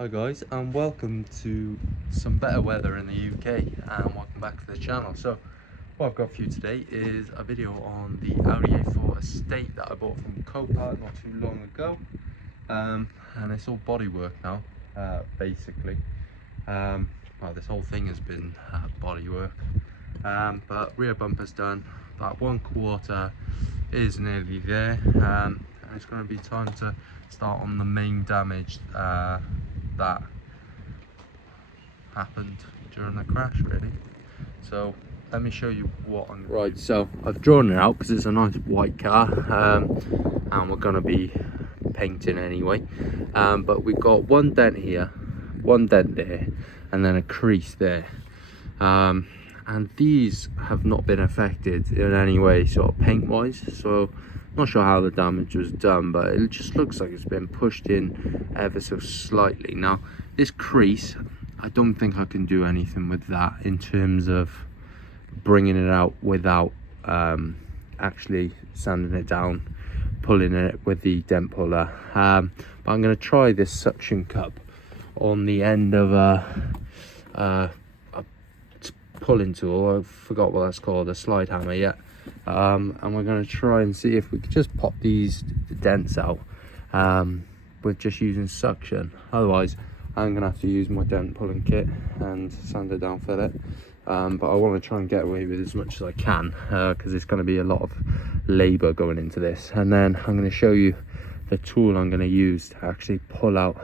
Hi guys, and welcome to some better weather in the UK, and welcome back to the channel. So what I've got for you today is a video on the Audi A4 estate that I bought from Copart not too long ago, and it's all bodywork now, basically. Well, this whole thing has been bodywork, but rear bumper's done, about 1/4 is nearly there, and it's going to be time to start on the main damage that happened during the crash, really. So let me show you what I'm right. So I've drawn it out because it's a nice white car, and we're going to be painting anyway, but we've got one dent here, one dent there, and then a crease there, and these have not been affected in any way sort of paint wise, so not sure how the damage was done, but it just looks like it's been pushed in ever so slightly. Now this crease, I don't think I can do anything with that in terms of bringing it out without actually sanding it down, pulling it with the dent puller, but I'm going to try this suction cup on the end of a pulling tool. I forgot what that's called, a slide hammer, yeah. And we're going to try and see if we could just pop these dents out with just using suction. Otherwise I'm going to have to use my dent pulling kit and sand it down fillet, but I want to try and get away with as much as I can, because it's going to be a lot of labour going into this. And then I'm going to show you the tool I'm going to use to actually pull out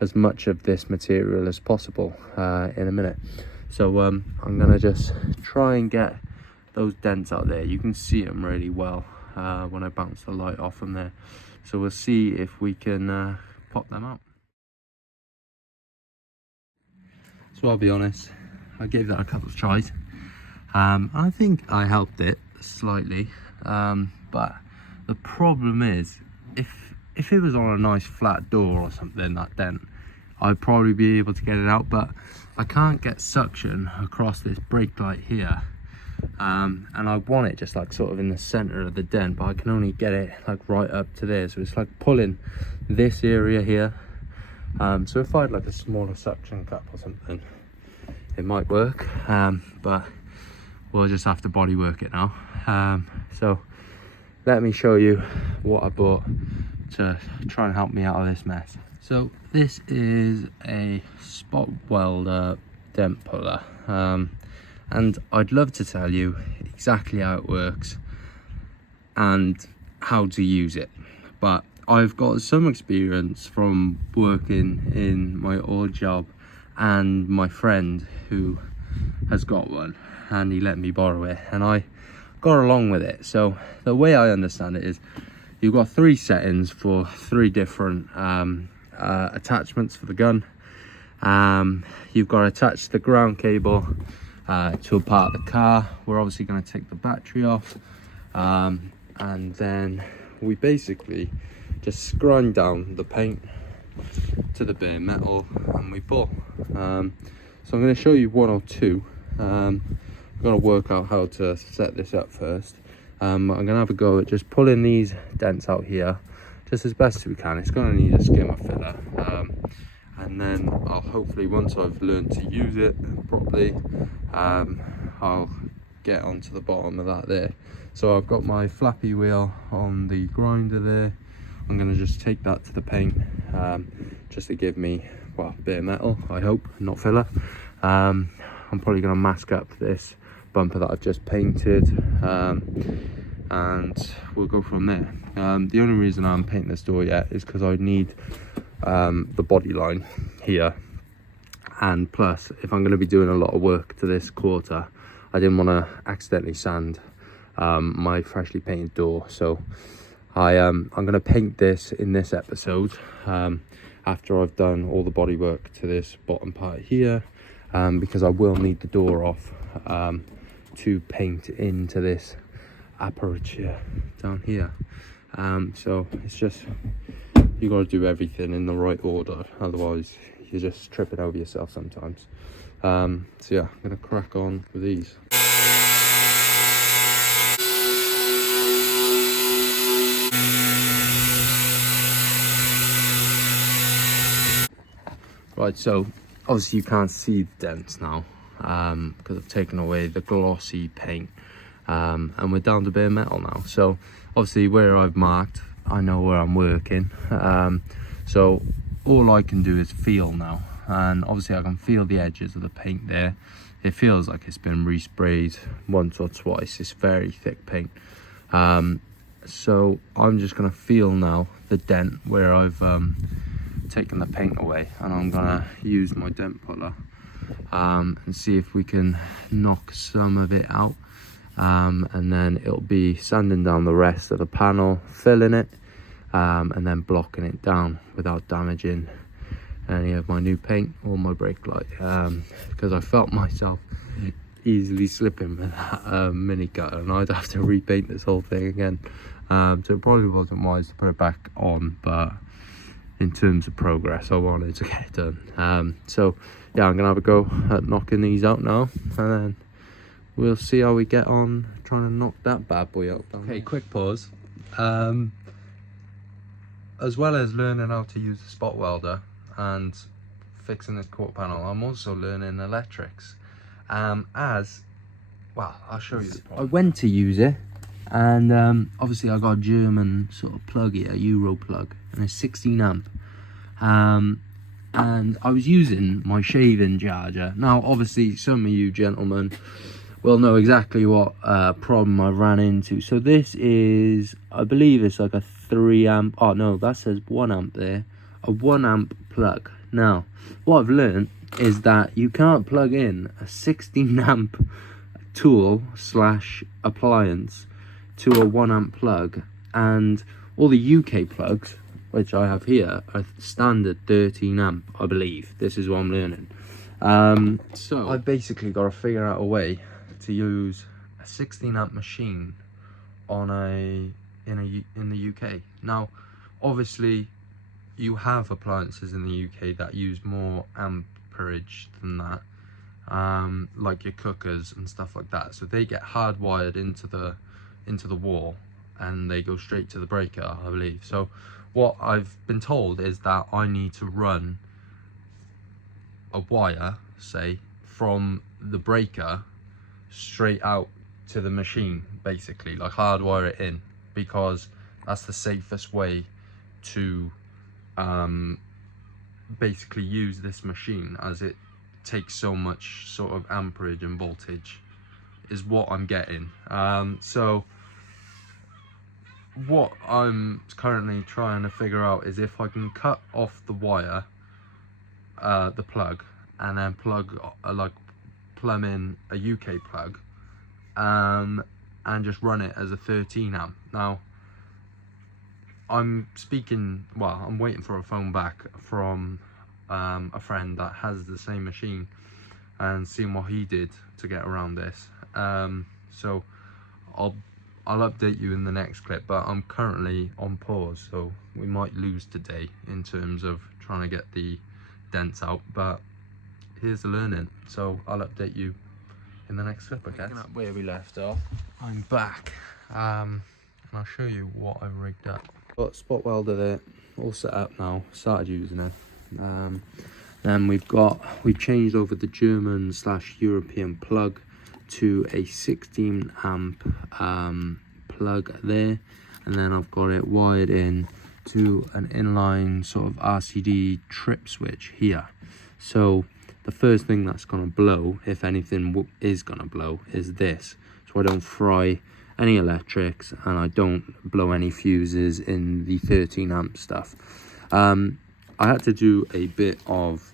as much of this material as possible in a minute. So I'm going to just try and get those dents out there. You can see them really well when I bounce the light off them there. So we'll see if we can pop them out. So I'll be honest, I gave that a couple of tries. I think I helped it slightly, but the problem is, if it was on a nice flat door or something, that dent, I'd probably be able to get it out, but I can't get suction across this brake light here, and I want it just like sort of in the center of the dent, but I can only get it like right up to there, so it's like pulling this area here. So if I had like a smaller suction cup or something, it might work, but we'll just have to body work it now. So let me show you what I bought to try and help me out of this mess. So this is a spot welder dent puller, and I'd love to tell you exactly how it works and how to use it, but I've got some experience from working in my old job and my friend who has got one, and he let me borrow it and I got along with it. So the way I understand it is you've got 3 settings for 3 different attachments for the gun. You've got to attach the ground cable to a part of the car. We're obviously going to take the battery off, and then we basically just grind down the paint to the bare metal and we pull. So I'm going to show you 1 or 2. I'm going to work out how to set this up first. I'm going to have a go at just pulling these dents out here just as best as we can. It's going to need a skimmer filler, and then I'll hopefully, once I've learned to use it properly, I'll get onto the bottom of that there. So I've got my flappy wheel on the grinder there. I'm going to just take that to the paint, just to give me, well, a bit of metal, I hope, not filler. I'm probably going to mask up this bumper that I've just painted, and we'll go from there. The only reason I'm painting this door yet is because I need the body line here, and plus if I'm going to be doing a lot of work to this quarter, I didn't want to accidentally sand my freshly painted door. So I'm going to paint this in this episode, after I've done all the body work to this bottom part here, because I will need the door off to paint into this aperture down here. So it's just, you got to do everything in the right order, otherwise you're just tripping over yourself sometimes. So yeah, I'm going to crack on with these. Right, so obviously you can't see the dents now because I've taken away the glossy paint, and we're down to bare metal now. So obviously where I've marked, I know where I'm working, so all I can do is feel now, and obviously I can feel the edges of the paint there. It feels like it's been resprayed once or twice. It's very thick paint, so I'm just gonna feel now the dent where I've taken the paint away, and I'm gonna use my dent puller and see if we can knock some of it out, and then it'll be sanding down the rest of the panel, filling it, and then blocking it down without damaging any of my new paint or my brake light, because I felt myself easily slipping with that mini cutter, and I'd have to repaint this whole thing again, so it probably wasn't wise to put it back on, but in terms of progress I wanted to get it done. So yeah, I'm gonna have a go at knocking these out now, and then we'll see how we get on trying to knock that bad boy out. Okay, quick pause. As well as learning how to use a spot welder and fixing this quarter panel, I'm also learning electrics, as well. I'll show you. I went to use it, and obviously I got a German sort of plug here, a Euro plug, and a 16 amp, and I was using my shaving charger. Now obviously some of you gentlemen will know exactly what problem I ran into. So this is, I believe it's like a 3 amp, oh no, that says 1 amp there, a 1 amp plug. Now what I've learned is that you can't plug in a 16 amp tool slash appliance to a 1 amp plug, and all the UK plugs which I have here are standard 13 amp, I believe. This is what I'm learning. So I basically got to figure out a way to use a 16 amp machine on in the UK. Now obviously you have appliances in the UK that use more amperage than that, like your cookers and stuff like that, so they get hardwired into the wall and they go straight to the breaker, I believe. So what I've been told is that I need to run a wire, say, from the breaker straight out to the machine, basically, like hardwire it in, because that's the safest way to basically use this machine, as it takes so much sort of amperage and voltage, is what I'm getting. So what I'm currently trying to figure out is if I can cut off the wire, the plug, and then plumb in a UK plug, and just run it as a 13 amp. Now I'm waiting for a phone back from a friend that has the same machine, and seeing what he did to get around this. So I'll update you in the next clip, but I'm currently on pause, so we might lose today in terms of trying to get the dents out, but here's the learning, so I'll update you in the next clip, I guess. Picking up where we left off, I'm back, and I'll show you what I rigged up. Got spot welder there, all set up now, started using it. Then we've changed over the German / European plug to a 16 amp plug there, and then I've got it wired in to an inline sort of RCD trip switch here. So the first thing that's going to blow, if anything is going to blow, is this, so I don't fry any electrics and I don't blow any fuses in the 13 amp stuff. I had to do a bit of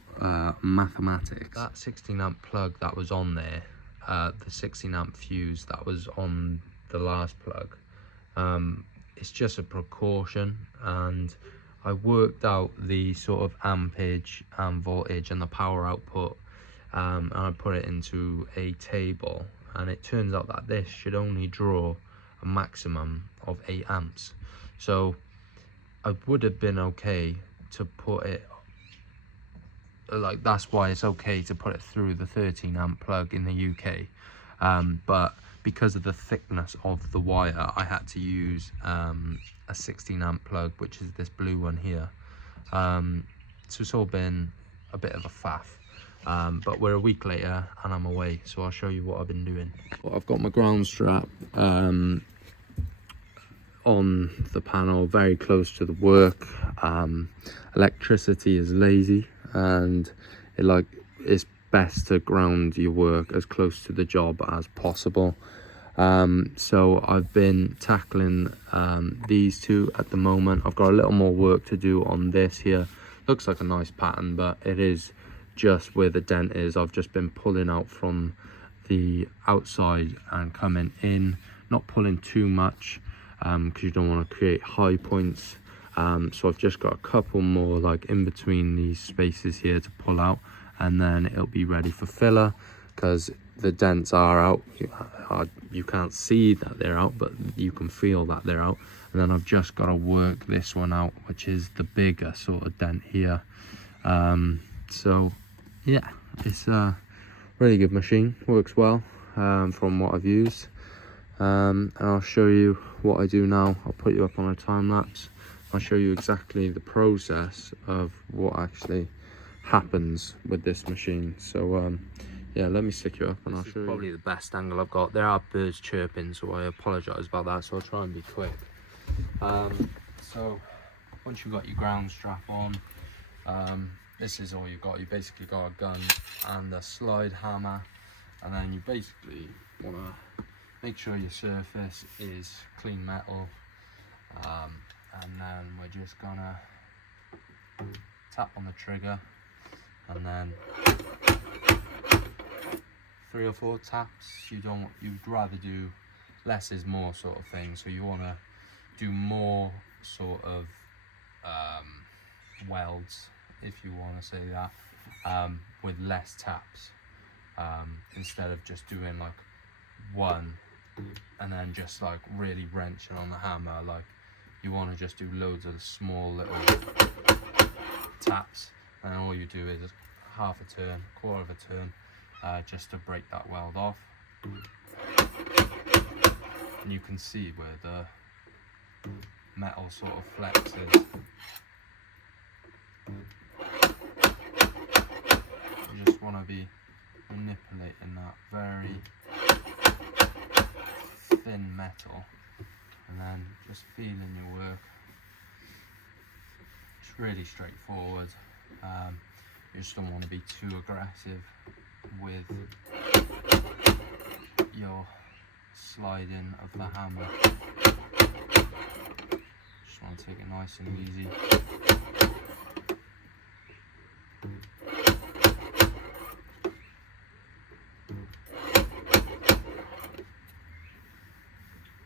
mathematics. That 16 amp plug that was on there, the 16 amp fuse that was on the last plug, it's just a precaution, and I worked out the sort of ampage and voltage and the power output, and I put it into a table, and it turns out that this should only draw a maximum of 8 amps. So I would have been okay to put it, like, that's why it's okay to put it through the 13 amp plug in the UK, but because of the thickness of the wire, I had to use a 16 amp plug, which is this blue one here. So it's all been a bit of a faff. But we're a week later and I'm away, so I'll show you what I've been doing. Well, I've got my ground strap on the panel, very close to the work. Electricity is lazy, and it's best to ground your work as close to the job as possible. So I've been tackling these two at the moment. I've got a little more work to do on this here. Looks like a nice pattern, but it is just where the dent is. I've just been pulling out from the outside and coming in, not pulling too much because you don't want to create high points. So I've just got a couple more like in between these spaces here to pull out, and then it'll be ready for filler, because the dents are out. You can't see that they're out, but you can feel that they're out. And then I've just got to work this one out, which is the bigger sort of dent here. So yeah, it's a really good machine, works well from what I've used. And I'll show you what I do now. I'll put you up on a time lapse. I'll show you exactly the process of what actually happens with this machine. So yeah, let me stick you up and I'll show you. Probably the best angle I've got. There are birds chirping, so I apologize about that, so I'll try and be quick. So once you've got your ground strap on, this is all you've got. You basically got a gun and a slide hammer, and then you basically want to make sure your surface is clean metal, and then we're just gonna tap on the trigger, and then 3 or 4 taps. You'd rather do less is more sort of thing, so you want to do more sort of welds, if you want to say that, with less taps, instead of just doing like one and then just like really wrenching on the hammer. Like, you want to just do loads of small little taps, and all you do is half a turn, quarter of a turn, just to break that weld off. And you can see where the metal sort of flexes. You just want to be manipulating that very thin metal, and then just feeling your work. It's really straightforward. You just don't want to be too aggressive with your sliding of the hammer. Just want to take it nice and easy.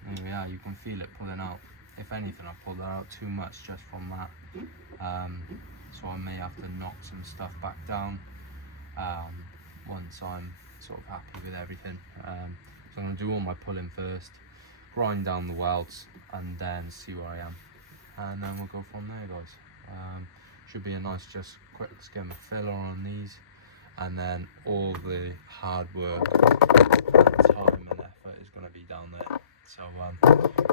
There we are, you can feel it pulling out. If anything, I pulled that out too much just from that. So I may have to knock some stuff back down once I'm sort of happy with everything. So I'm going to do all my pulling first, grind down the welds, and then see where I am. And then we'll go from there, guys. Should be a nice just quick skim of filler on these, and then all the hard work, time and effort is going to be down there. So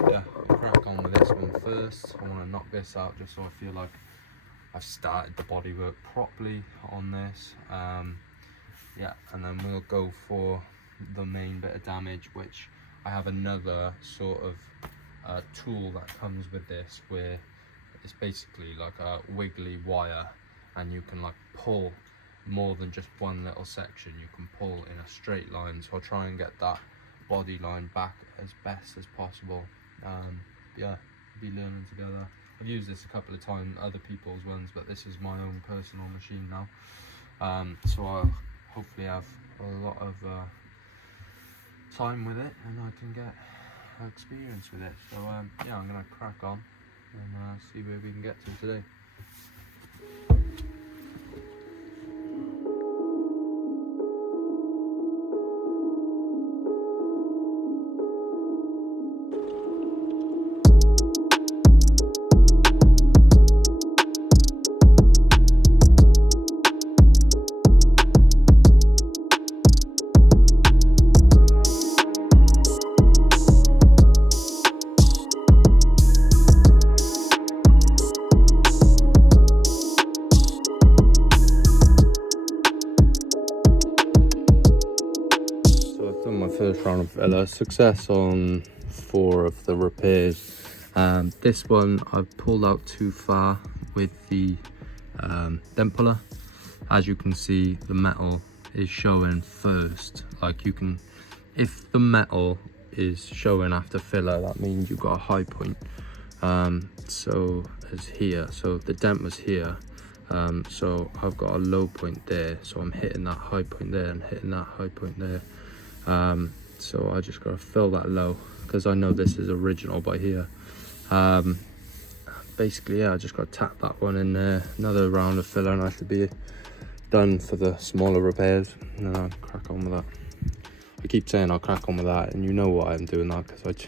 yeah, we'll crack on with this one first. I want to knock this out just so I feel like I've started the bodywork properly on this. Yeah, and then we'll go for the main bit of damage, which I have another sort of tool that comes with this, where it's basically like a wiggly wire, and you can like pull more than just one little section. You can pull in a straight line, so I'll try and get that body line back as best as possible. Yeah, we'll be learning together. I've used this a couple of times, other people's ones, but this is my own personal machine now. So I'll hopefully have a lot of time with it, and I can get experience with it. So yeah, I'm gonna crack on and see where we can get to today. done my first round of filler. Success on 4 of the repairs. This one I've pulled out too far with the dent puller. As you can see, the metal is showing first. Like you can, if the metal is showing after filler, that means you've got a high point. So as here, so the dent was here. So I've got a low point there, so I'm hitting that high point there and hitting that high point there. So I just got to fill that low because I know this is original by here. Basically, yeah, I just got to tap that one in there. Another round of filler and I should be done for the smaller repairs, and then I'll crack on with that. I keep saying I'll crack on with that, and you know why I'm doing that, because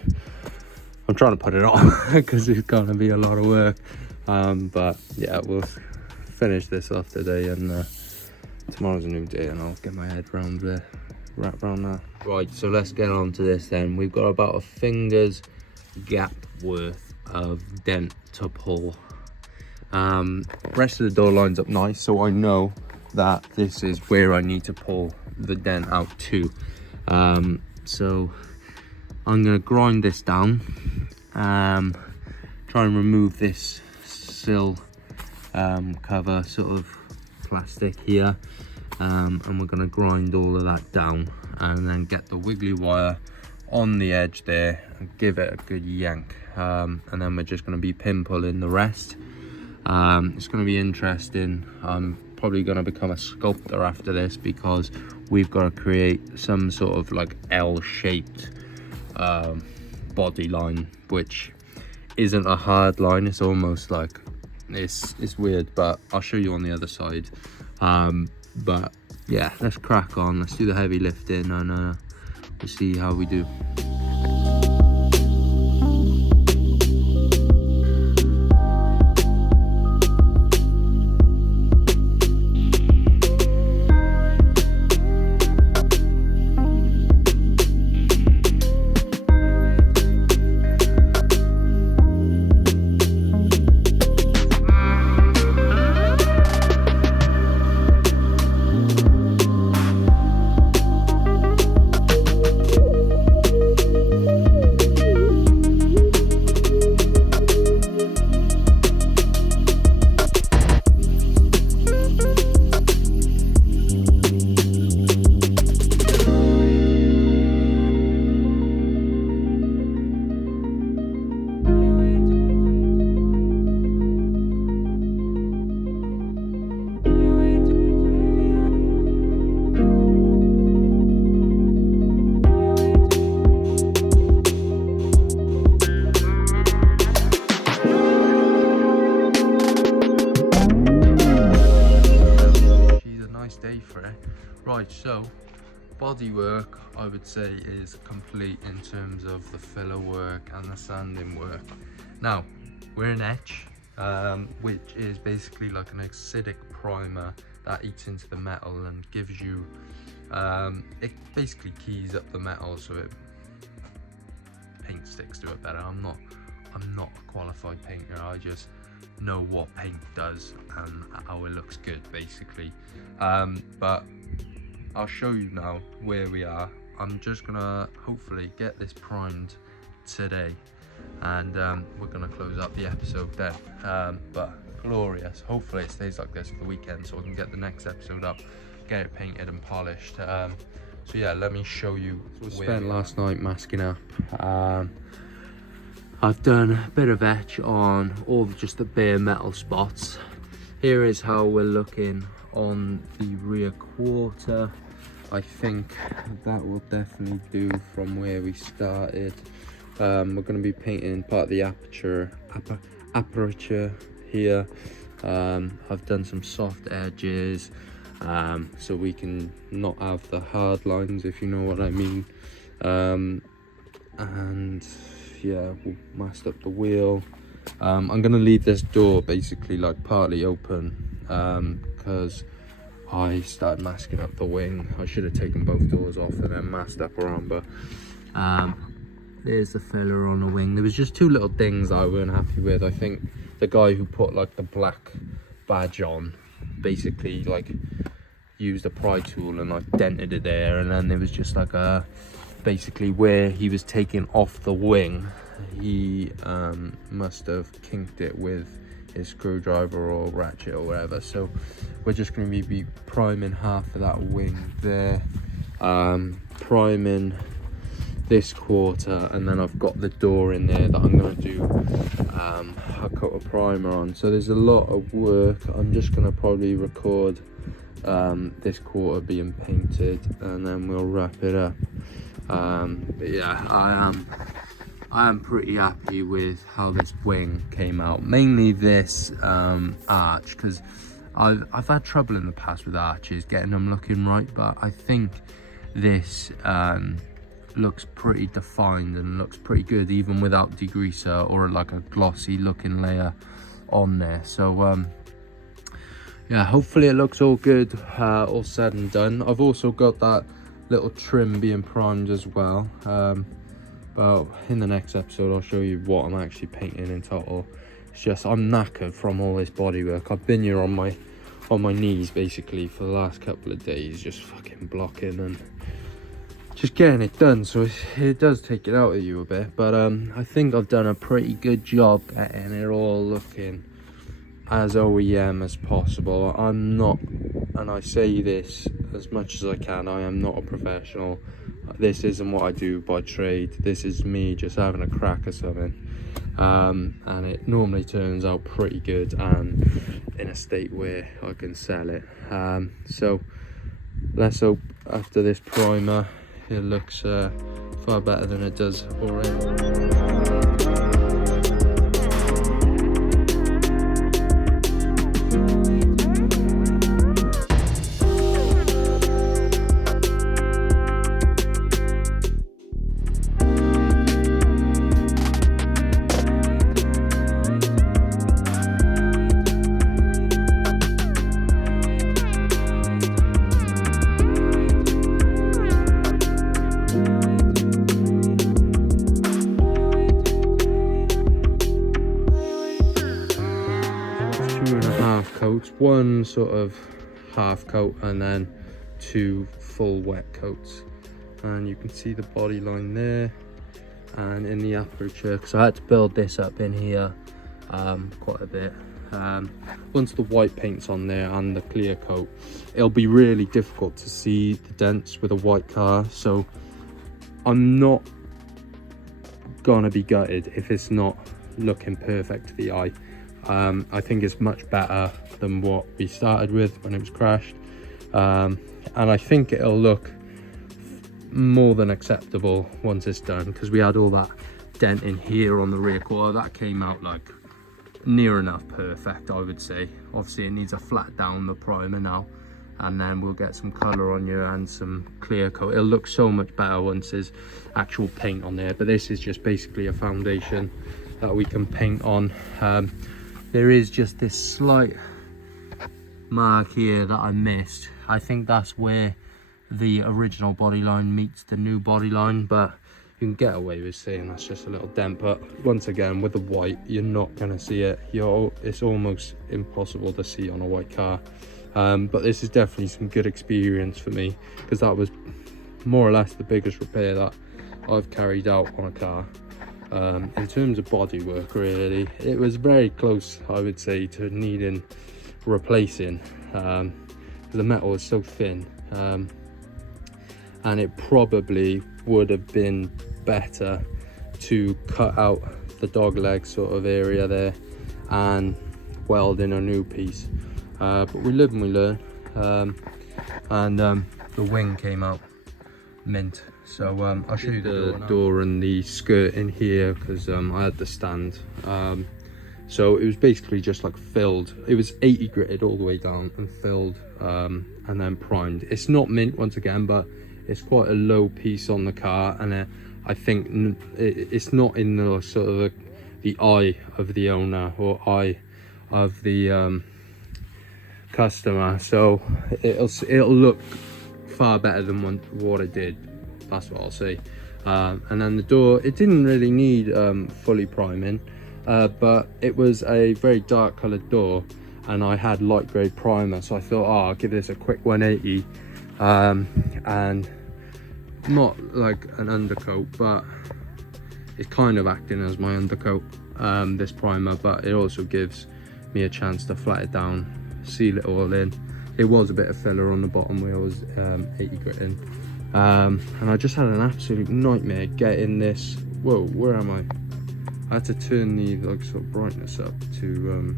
I'm trying to put it on because it's gonna be a lot of work. But yeah, we'll finish this off today, and tomorrow's a new day, and I'll get my head round there, wrap around that. Right, so let's get on to this then. We've got about a finger's gap worth of dent to pull. Rest of the door lines up nice, so I know that this is where I need to pull the dent out to. So I'm going to grind this down, try and remove this sill cover sort of plastic here, and we're going to grind all of that down and then get the wiggly wire on the edge there and give it a good yank, and then we're just going to be pin pulling the rest. It's going to be interesting. I'm probably going to become a sculptor after this because we've got to create some sort of like L-shaped body line, which isn't a hard line. It's almost like it's weird, but I'll show you on the other side. But yeah, let's crack on. Let's do the heavy lifting, and we'll see how we do. Right, so bodywork I would say is complete in terms of the filler work and the sanding work. Now we're in etch, which is basically like an acidic primer that eats into the metal and gives you it basically keys up the metal so it paint sticks to it better. I'm not a qualified painter, I just know what paint does and how it looks good basically. But I'll show you now where we are. I'm just gonna hopefully get this primed today, and we're gonna close up the episode then. But glorious, hopefully it stays like this for the weekend so I can get the next episode up, get it painted and polished. So yeah, let me show you. So we spent last night masking up. I've done a bit of etch on all just the bare metal spots. Here is how we're looking on the rear quarter. I think that will definitely do from where we started. We're going to be painting part of the aperture here. I've done some soft edges so we can not have the hard lines, if you know what I mean. And yeah, we'll mask up the wheel. I'm going to leave this door basically like partly open because I started masking up the wing. I should have taken both doors off and then masked up around, but there's the filler on the wing. There was just two little things I weren't happy with. I think the guy who put like the black badge on, basically like used a pry tool and like dented it there, and then there was just like a basically where he was taking off the wing, he must have kinked it with his screwdriver or ratchet or whatever. So we're just going to be priming half of that wing there, priming this quarter, and then I've got the door in there that I'm going to do a coat of primer on. So there's a lot of work. I'm just going to probably record this quarter being painted, and then we'll wrap it up. But yeah, I am pretty happy with how this wing came out, mainly this arch, because I've had trouble in the past with arches getting them looking right, but I think this looks pretty defined and looks pretty good even without degreaser or like a glossy looking layer on there. So yeah, hopefully it looks all good, all said and done. I've also got that little trim being primed as well, but in the next episode I'll show you what I'm actually painting in total. It's just I'm knackered from all this bodywork. I've been here on my knees basically for the last couple of days, just fucking blocking and just getting it done, so it does take it out of you a bit, but I think I've done a pretty good job getting it all looking as OEM as possible. I'm not, and I say this as much as I can, I am not a professional. This isn't what I do by trade. This is me just having a crack at something, and it normally turns out pretty good and in a state where I can sell it. So let's hope after this primer it looks far better than it does already. Coats, one sort of half coat and then two full wet coats, and you can see the body line there and in the aperture, because I had to build this up in here quite a bit. Once the white paint's on there and the clear coat, it'll be really difficult to see the dents with a white car, so I'm not gonna be gutted if it's not looking perfect to the eye. I think it's much better than what we started with when it was crashed, and I think it'll look more than acceptable once it's done, because we had all that dent in here on the rear quarter that came out like near enough perfect, I would say. Obviously it needs a flat down the primer now, and then we'll get some color on you and some clear coat. It'll look so much better once there's actual paint on there, but this is just basically a foundation that we can paint on. There is just this slight mark here that I missed. I think that's where the original bodyline meets the new bodyline, but you can get away with saying that's just a little dent. But once again, with the white, you're not going to see it. It's almost impossible to see on a white car. But this is definitely some good experience for me, because that was more or less the biggest repair that I've carried out on a car. In terms of bodywork, really, it was very close, I would say, to needing replacing. The metal is so thin, and it probably would have been better to cut out the dog leg sort of area there and weld in a new piece. But we live and we learn, and the wing came out mint. So I'll show you the door and the skirt in here, because I had the stand. So it was basically just like filled. It was 80 gritted all the way down and filled, and then primed. It's not mint once again, but it's quite a low piece on the car, and I think it's not in the sort of the eye of the owner or eye of the customer. So it'll look far better than what it did. That's what I'll say. And then the door, it didn't really need fully priming, but it was a very dark colored door, and I had light grade primer, so I thought, oh, I'll give this a quick 180, and not like an undercoat, but it's kind of acting as my undercoat, this primer, but it also gives me a chance to flat it down, seal it all in. It was a bit of filler on the bottom where I was 80 grit in, and I just had an absolute nightmare getting this. Whoa, where am I? I had to turn the like sort of brightness up to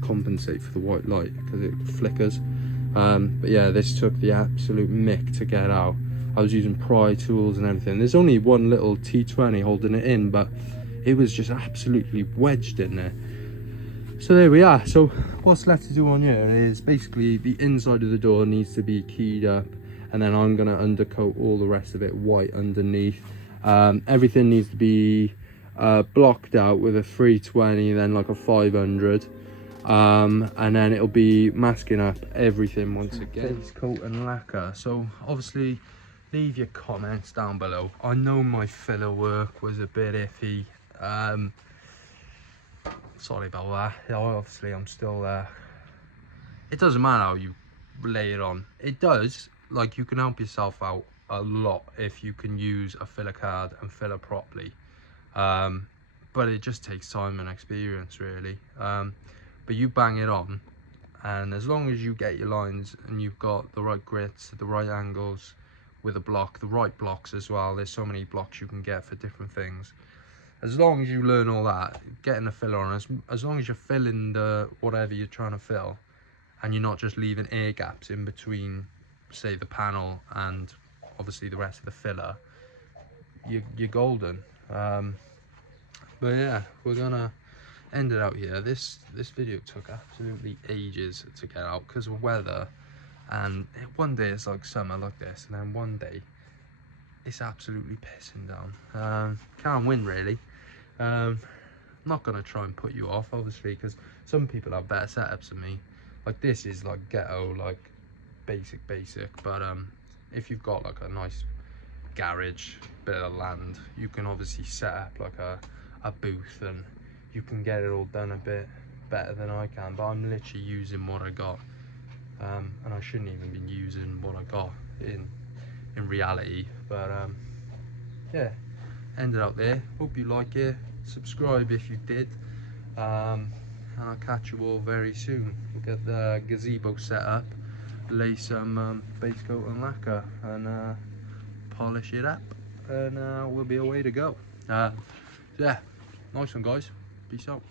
compensate for the white light because it flickers. But yeah, this took the absolute mick to get out. I was using pry tools and everything. There's only one little T20 holding it in, but it was just absolutely wedged in there. So there we are. So what's left to do on here is basically the inside of the door needs to be keyed up, and then I'm going to undercoat all the rest of it white underneath. Everything needs to be blocked out with a 320, then like a 500, and then it'll be masking up everything once again. Base coat and lacquer. So obviously leave your comments down below. I know my filler work was a bit iffy, sorry about that. Obviously I'm still it doesn't matter how you lay it on. It does, like, you can help yourself out a lot if you can use a filler card and filler properly, but it just takes time and experience really. But you bang it on, and as long as you get your lines and you've got the right grits, the right angles with a block, the right blocks as well, there's so many blocks you can get for different things. As long as you learn all that, getting a filler on, as long as you're filling the whatever you're trying to fill, and you're not just leaving air gaps in between, say, the panel and obviously the rest of the filler, you're golden. But yeah, we're gonna end it out here. This video took absolutely ages to get out because of weather, and one day it's like summer like this, and then one day it's absolutely pissing down. Can't win really. Not gonna try and put you off obviously, because some people have better setups than me. Like, this is like ghetto, like basic, but if you've got like a nice garage, bit of land, you can obviously set up like a booth, and you can get it all done a bit better than I can. But I'm literally using what I got, and I shouldn't even be using what I got in reality. But yeah, ended up there. Hope you like it. Subscribe if you did, and I'll catch you all very soon. We'll get the gazebo set up, lay some base coat and lacquer, and polish it up, and we'll be away to go. Yeah, nice one guys, peace out.